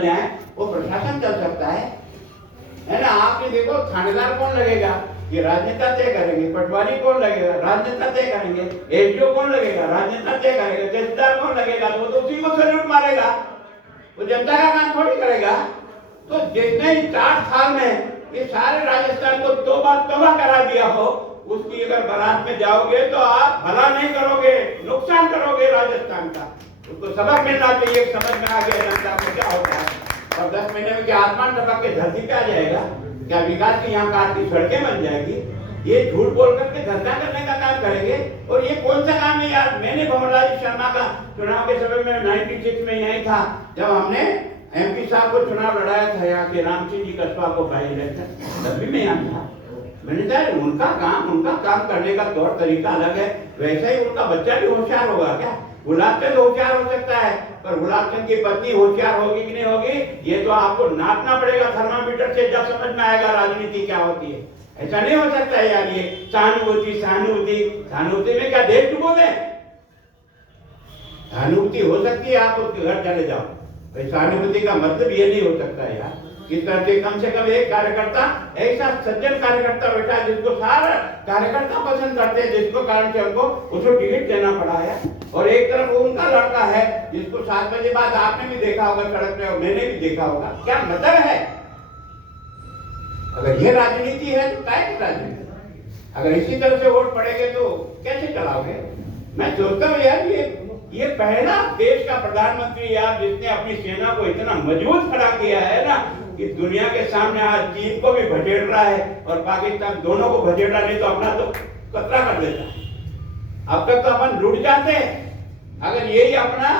जाए वो प्रशासन चल सकता है ना। आपने देखो थानेदार कौन लगेगा, ये राजनेता तय करेंगे। पटवारी कौन लगेगा, राजनेता तय करेंगे। एसडीओ कौन लगेगा, राजनेता तय करेगा। तहसीलदार कौन लगेगा, तो वो तो उसी को सैल्यूट मारेगा, वो जनता का काम थोड़ी करेगा। तो जितने 4 साल में ये सारे राजस्थान को 2 बार तबाह करा दिया हो, उसकी अगर बारात में जाओगे तो आप भला नहीं करोगे, नुकसान करोगे राजस्थान का। उसको सबक मिलना चाहिए, समझ में आ गया जनता को क्या होता है। और 10 महीने में क्या आसमान टपक के धरती पे आ जाएगा, क्या विकास की यहाँ कार की सड़कें बन जाएगी। ये झूठ बोल करके धंधा करने का काम करेंगे। और ये कौन सा काम है यार। मैंने भंवरलाल शर्मा का चुनाव के समय में 96 में यही था, जब हमने एमपी साहब को चुनाव लड़ाया था यहाँ के राम सिंह जी कस्बा को बाई इलेक्शन, तब भी मैं यहाँ था। मैंने कहा उनका काम करने का तौर तरीका अलग है, वैसा ही उनका बच्चा भी होशियार होगा क्या। गुलाबचंद होशियार हो सकता है, पर गुलाबचंद की पत्नी होशियार होगी कि नहीं होगी, ये तो आपको नापना पड़ेगा थर्मामीटर से, जब समझ में आएगा राजनीति क्या होती है। ऐसा नहीं हो सकता है यार। ये सहानुभूति में क्या देश डुबो दे। सहानुभूति हो सकती है, आप उसके घर चले जाओ। सहानुभूति का मतलब ये नहीं हो सकता है यार। किस तरह से कम एक कार्यकर्ता, ऐसा सज्जन कार्यकर्ता बैठा है जिसको सारा कार्यकर्ता पसंद करते हैं, जिसको कारण से हमको उसको टिकट देना पड़ा है। और एक तरफ उनका लड़का है जिसको 7 बजे बाद आपने भी देखा होगा सड़क पे, और मैंने भी देखा होगा। क्या मतलब है। अगर ये राजनीति है तो क्या की राजनीति। अगर इसी तरह से वोट पड़ेंगे तो कैसे चलाओगे। मैं सोचता हूँ यार, ये पहला देश का प्रधानमंत्री यार जिसने अपनी सेना को इतना मजबूत खड़ा किया है ना, कि दुनिया के सामने आज चीन को भी भजेड़ रहा है और पाकिस्तान, दोनों को भजेड़ रहा, नहीं तो अपना तो कतरा कर देता है। अब तक तो अपन लुट जाते। अगर यही अपना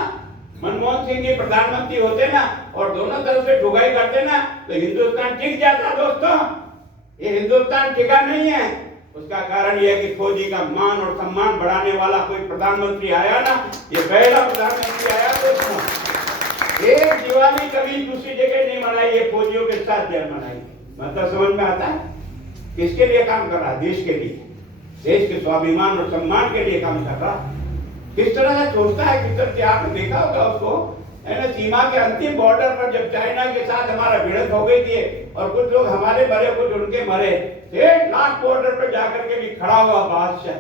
मनमोहन सिंह जी प्रधानमंत्री होते ना और दोनों तरफ से ठुगाई करते ना, तो हिंदुस्तान टिक जाता। दोस्तों, ये हिंदुस्तान टिका नहीं है। उसका कारण यह है कि फौजी का मान और सम्मान बढ़ाने वाला कोई प्रधानमंत्री आया ना, ये पहला प्रधानमंत्री आया। दोस्तों, एक दिवाली कभी दूसरी जगह नहीं मनाई, ये फौजियों के साथ मनाई। मतलब समझ में आता है किसके लिए काम कर रहा है। देश के लिए, देश के स्वाभिमान और सम्मान के लिए काम कर रहा। किस तरह से सोचता है, किस तरह से आपने देखा होगा उसको, है ना। सीमा के अंतिम बॉर्डर पर जब चाइना के साथ हमारा भिड़ंत हो गई थी और कुछ लोग हमारे मरे, कुछ उनके मरे, 1 लाख बॉर्डर पर जाकर के भी खड़ा हुआ बादशाह,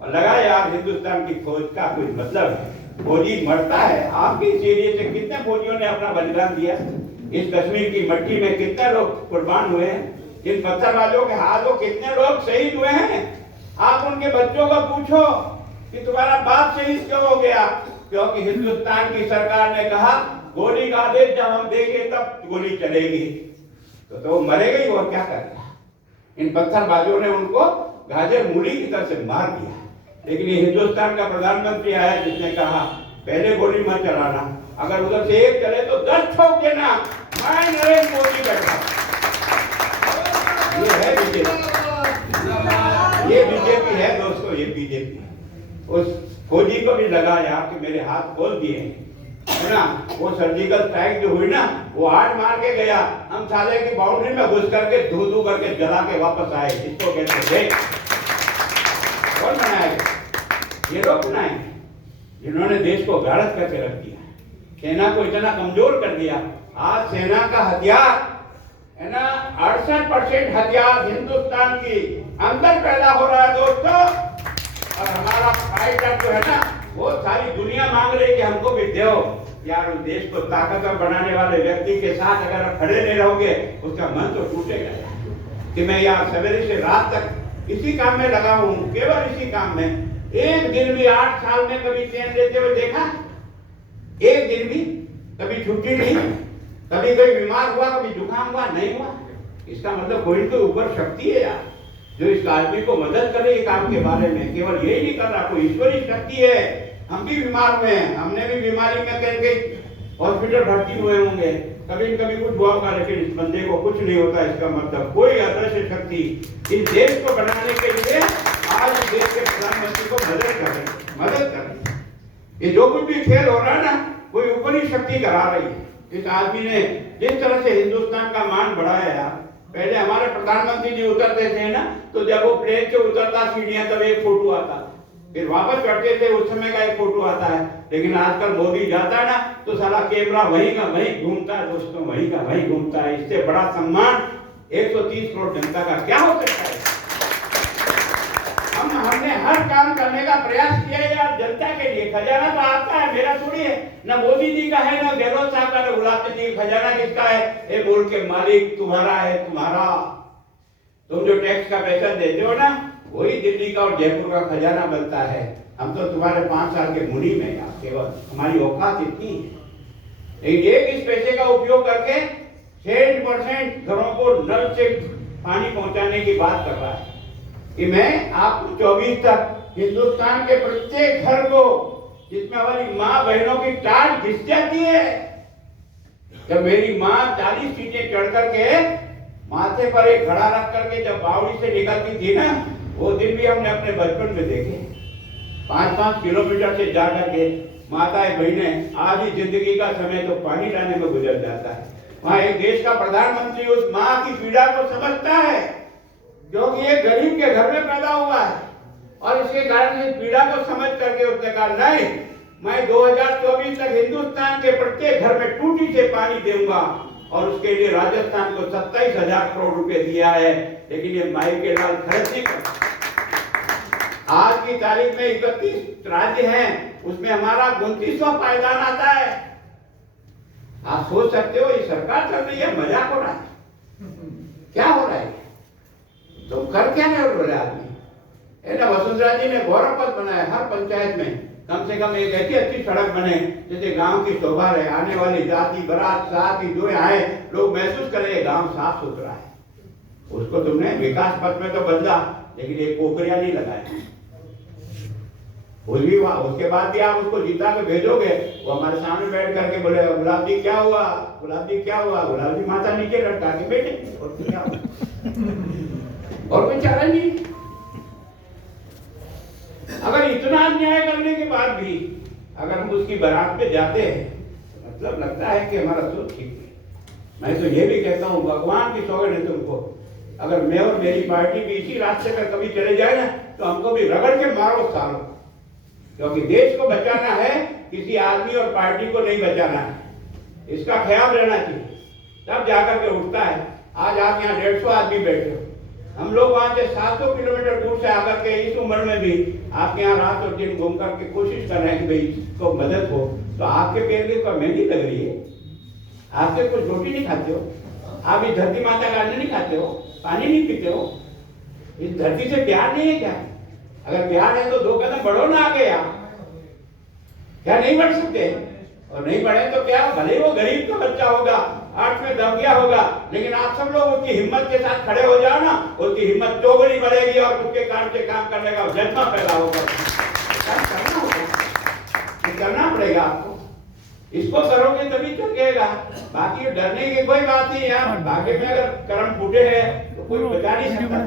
और लगा यार हिंदुस्तान की फौज का कोई मतलब है। फौजी मरता है। आपके इस एरिया से कितने फौजियों ने अपना बलिदान दिया। इस कश्मीर की मिट्टी में कितने लोग कुर्बान हुए हैं। इन पत्थरबाजों के हाथों कितने लोग शहीद हुए हैं। आप उनके बच्चों को पूछो कि तुम्हारा बाप शहीद क्यों हो गया। क्योंकि हिंदुस्तान की सरकार ने कहा गोली का आदेश जब हम देंगे तब गोली चलेगी। तो वो मरेगा ही, और क्या करेगा। इन पत्थरबाजों ने उनको गाजर मूली की तरह से मार दिया। लेकिन ये हिंदुस्तान का प्रधानमंत्री आया जिसने कहा पहले गोली मत चलाना, अगर उधर से एक चले तो 10 ठोक देना, मैं नरेंद्र मोदी बैठा। ये है बीजेपी, ये बीजेपी है दोस्तों, ये बीजेपी। उस फौजी को भी लगा यार कि मेरे हाथ खोल दिए है ना। वो सर्जिकल स्ट्राइक जो हुई ना, वो 8 मार के गया, हम साले की बाउंड्री में घुस करके धू करके जला के वापस आए। इसको कहते हैं कौन बनाएगा। ये लोग बनाएंगे जिन्होंने देश को गाढ़ करके रख दिया, सेना को इतना कमजोर कर दिया। आज सेना का हथियार है ना, 68% हथियार हिंदुस्तान की अंदर पैदा हो रहा है दोस्तों। और हमारा फाइटर जो है ना, वो सारी दुनिया मांग रही है कि हमको भी दो। यार उस देश को ताकतवर बनाने वाले व्यक्ति के साथ अगर आप खड़े नहीं रहोगे, उसका मन तो टूटेगा। कि मैं यार सवेरे से रात तक इसी काम में लगा हूं, केवल इसी काम में। एक दिन भी 8 साल में कभी चैन लेते हुए देखा? एक दिन भी कभी छुट्टी नहीं, कभी कोई बीमार हुआ, कभी जुकाम हुआ, नहीं हुआ। इसका मतलब कोई तो ऊपर शक्ति है यार, जो इस आदमी को मदद करे काम के बारे में। केवल यही नहीं कर रहा, कोई ईश्वरीय शक्ति है। हम भी बीमार हुए हैं, हमने भी बीमारी में कहीं हॉस्पिटल भर्ती हुए होंगे, कभी न कभी कुछ हुआ होगा, लेकिन इस बंदे को कुछ नहीं होता। इसका मतलब कोई अदृश्य शक्ति इस देश को बनाने के लिए आज देश के प्रधानमंत्री को मदद कर रही है। ये जो कुछ भी खेल हो रहा है ना, कोई ऊपरी शक्ति करा रही है। इस आदमी ने जिस तरह से हिंदुस्तान का मान बढ़ाया यार। पहले हमारे प्रधानमंत्री जी उतरते थे ना, तो जब वो प्लेन से उतरता सीढ़ियां, तब एक फोटो आता, फिर वापस करते थे, उस समय का एक फोटो आता है। लेकिन आजकल मोदी जाता है ना तो सारा कैमरा वहीं का वहीं घूमता है दोस्तों, वहीं का वहीं घूमता है। इससे बड़ा सम्मान 130 करोड़ जनता का क्या हो सकता है। हमने हर काम करने का प्रयास किया यार जनता के लिए। खजाना तो आपका है, मेरा थोड़ी है। ना मोदी जी का है, ना गहलोत साहब का, ना गुलाब जी का। खजाना किसका है? ये मुल्क के मालिक तुम्हारा है, तुम्हारा। तुम जो टैक्स का पैसा देते हो ना, वही दिल्ली का और जयपुर का खजाना बनता है। हम तो तुम्हारे 5 साल के मुनीम है यार, केवल हमारी औकात इतनी है। लेकिन इस पैसे का उपयोग करके 60% घरों को नल से पानी पहुंचाने की बात कर रहा है कि मैं आपको 24 तक हिंदुस्तान के प्रत्येक घर को, जिसमें हमारी माँ बहनों की टाट घिस जाती है। जब मेरी माँ 40 सीटें चढ़ करके माथे पर एक घड़ा रख करके जब बावड़ी से निकलती थी ना, वो दिन भी हमने अपने बचपन में देखे। 5-5 किलोमीटर से जा करके माताएं बहनें आधी जिंदगी का समय तो पानी लाने में गुजर जाता है। वहां एक देश का प्रधानमंत्री उस माँ की पीड़ा को समझता है, क्योंकि ये गरीब के घर में पैदा हुआ है। और इसके कारण इस पीड़ा को समझ करके उसने कहा नहीं, मैं 2024 तक हिंदुस्तान के प्रत्येक घर में टूटी से पानी दूंगा। और उसके लिए राजस्थान को 27,000 करोड़ रुपए दिया है। लेकिन ये माई के लाल खर्च नहीं करता। आज की तारीख में 31 राज्य हैं, उसमें हमारा 29वां पायदान आता है। आप सोच सकते हो ये सरकार चल रही है, मजाक हो रहा है? क्या हो रहा है? तो कर क्या नहीं रहे आदमी है ना। वसुंधरा जी ने गौरव पथ बनाया, हर पंचायत में कम से कम एक ऐसी अच्छी सड़क बने जैसे गांव की शोभा रहे। आने वाली जाति बारात साथ ही जो आए लोग महसूस करें गांव साफ सुथरा है। उसको तुमने विकास पथ में तो बदला, लेकिन ये कोकरिया नहीं लगाया। उसके बाद भी आप उसको जीता के भेजोगे, वो हमारे सामने बैठ करके बोले गुलाब जी क्या हुआ, गुलाब जी क्या हुआ। गुलाब जी माथा नीचे लटका के बैठे, और क्या हुआ? और कोई चारा नहीं। अगर इतना अन्याय करने के बाद भी अगर हम उसकी बारात पे जाते हैं तो मतलब लगता है कि हमारा सोच ठीक है। मैं तो ये भी कहता हूँ, भगवान की सौगंध है तुमको, अगर मैं और मेरी पार्टी भी इसी रास्ते पर कभी चले जाए ना तो हमको भी रगड़ के मारो सालो। क्योंकि देश को बचाना है, किसी आदमी और पार्टी को नहीं बचाना है। इसका ख्याल रहना चाहिए, तब जाकर के उठता है। आज आप यहाँ 150 आदमी बैठे हो, हम लोग वहां से 700 किलोमीटर दूर से आकर के इस उम्र में भी आपके यहाँ रात और दिन घूम करके कोशिश कर रहे हैं कि भाई इसको मदद हो। तो आपके पैर की कोई मेहंदी लग रही है? आपके कुछ रोटी नहीं खाते हो? आप इस धरती माता का अन्न नहीं खाते हो? पानी नहीं पीते हो? इस धरती से प्यार नहीं है क्या? अगर प्यार है तो 2 कदम बढ़ो ना आगे। आप क्या नहीं बढ़ सकते? और नहीं बढ़े तो क्या, भले वो गरीब का बच्चा होगा, 8 में दब गया होगा, लेकिन आप सब लोग उसकी हिम्मत के साथ खड़े हो जाओ ना, उसकी हिम्मत चौगुनी बढ़ेगी और उसके काम से काम करने का जज्बा पैदा होगा। करना पड़ेगा आपको, इसको करोगे तभी चलेगा। बाकी डरने की कोई बात नहीं यार। भाग्य में अगर कर्म फूटे हैं तो कोई बचा नहीं सकता।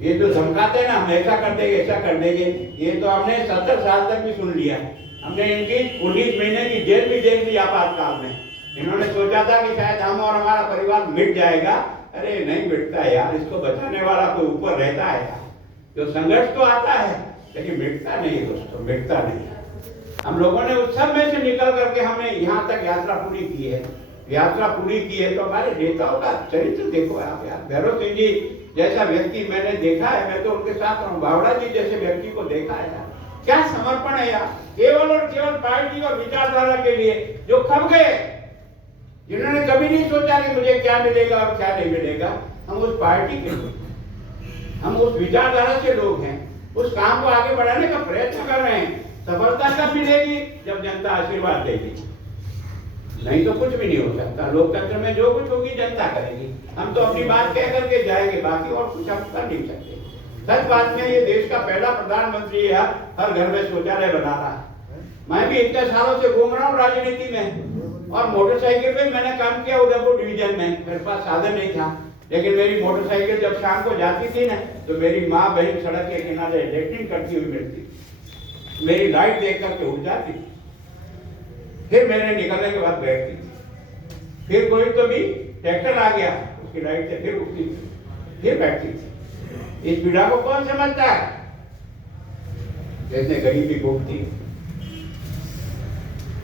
ये जो धमकाते हैं ना, हम ऐसा कर देंगे ऐसा कर देंगे, ये तो हमने 70 साल तक भी सुन लिया। हमने इनकी 19 महीने की जेल भी देख ली आपातकाल में। इन्होंने सोचा था कि शायद हम और हमारा परिवार मिट जाएगा। अरे नहीं मिटता यार, इसको बचाने वाला कोई ऊपर रहता है यार। जो संघर्ष तो आता है लेकिन मिटता नहीं दोस्तों, मिटता नहीं। हम लोगों ने उस सब में से निकल करके हमने यहाँ तक यात्रा पूरी की है। यात्रा पूरी की है तो हमारे नेताओं का चरित्र देखो आप यार। भैरव सिंह जी जैसा व्यक्ति मैंने देखा है, मैं तो उनके साथ हूँ। बावड़ा जी जैसे व्यक्ति को देखा है यार, क्या समर्पण है यार। केवल और केवल पार्टी और विचारधारा के लिए जो खप गए, जिन्होंने कभी नहीं सोचा कि मुझे क्या मिलेगा और क्या नहीं मिलेगा। हम उस पार्टी के लोग, हम उस विचारधारा के लोग हैं, उस काम को आगे बढ़ाने का प्रयत्न कर रहे हैं। सफलता कब मिलेगी? जब जनता आशीर्वाद देगी, नहीं तो कुछ भी नहीं हो सकता। लोकतंत्र में जो कुछ होगी जनता करेगी। हम तो अपनी बात कह करके जाएंगे, बाकी और कुछ हम कर नहीं सकते। सच बात में ये देश का पहला प्रधानमंत्री है, हर घर में शौचालय बना रहा है। मैं भी इतने सालों से घूम रहा हूँ राजनीति में, और मोटरसाइकिल पे मैंने काम किया उदयपुर डिवीजन में। मेरे पास साधन नहीं था, लेकिन मेरी मोटरसाइकिल जब शाम को जाती थी ना तो मेरी माँ बहन सड़क के किनारे लेट्रिन करती हुई मिलती, मेरी लाइट देख करके उठ जाती, फिर मेरे निकलने के बाद बैठती थी। फिर कोई तो भी ट्रैक्टर आ गया, उसकी लाइट से फिर उठती थी, फिर बैठती थी। इस पीड़ा को कौन समझता है? जिसने गरीबी भूख थी।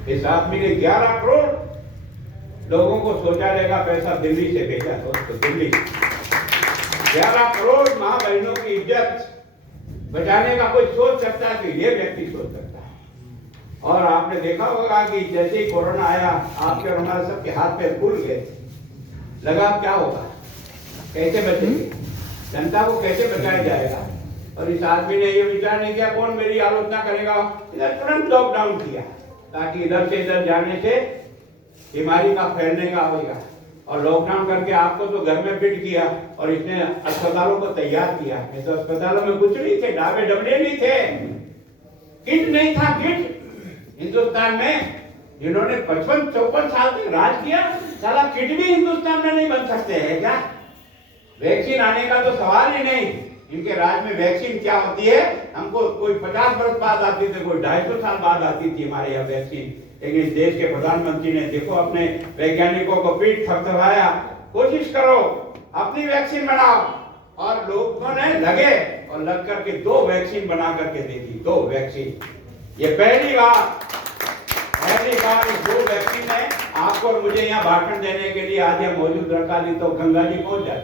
इस आदमी ने 11 करोड़ लोगों को शौचालय का पैसा दिल्ली से भेजा, दोस्तों, दिल्ली से 11 करोड़ माँ बहनों की इज्जत बचाने का कोई सोच सकता है तो ये व्यक्ति सोच सकता है। और आपने देखा होगा कि जैसे ही कोरोना आया, आपके और हमारे सबके हाथ पैर फूल गए, लगा क्या होगा, कैसे बचेंगे, जनता को कैसे बचाया जाएगा। और इस आदमी ने ये विचार नहीं किया कौन मेरी आलोचना करेगा, इधर तुरंत लॉकडाउन किया ताकि इधर से इधर जाने से बीमारी का फैलने का होगा। और लॉकडाउन करके आपको तो घर में फिट किया और इसने अस्पतालों को तैयार किया। तो अस्पतालों में कुछ नहीं थे, डाबे डबले नहीं थे, किट नहीं था। किट हिंदुस्तान में जिन्होंने 55-54 साल तक राज किया, साला किट भी हिंदुस्तान में नहीं बन सकते हैं क्या? वैक्सीन आने का तो सवाल ही नहीं। इनके राज में वैक्सीन क्या होती है, हमको कोई 50 वर्ष बाद आती थी, कोई 250 साल बाद आती थी हमारे यहाँ वैक्सीन। लेकिन इस देश के प्रधानमंत्री ने देखो अपने वैज्ञानिकों को पीठ थपथपाया, कोशिश करो अपनी वैक्सीन बनाओ। और लोगों ने लगे और लग करके 2 वैक्सीन बना करके देखी, 2 वैक्सीन। ये पहली बार इस 2 वैक्सीन ने आपको और मुझे यहाँ भाषण देने के लिए आज यहाँ मौजूद रखा, दी तो गंगा जी पहुंच जाए।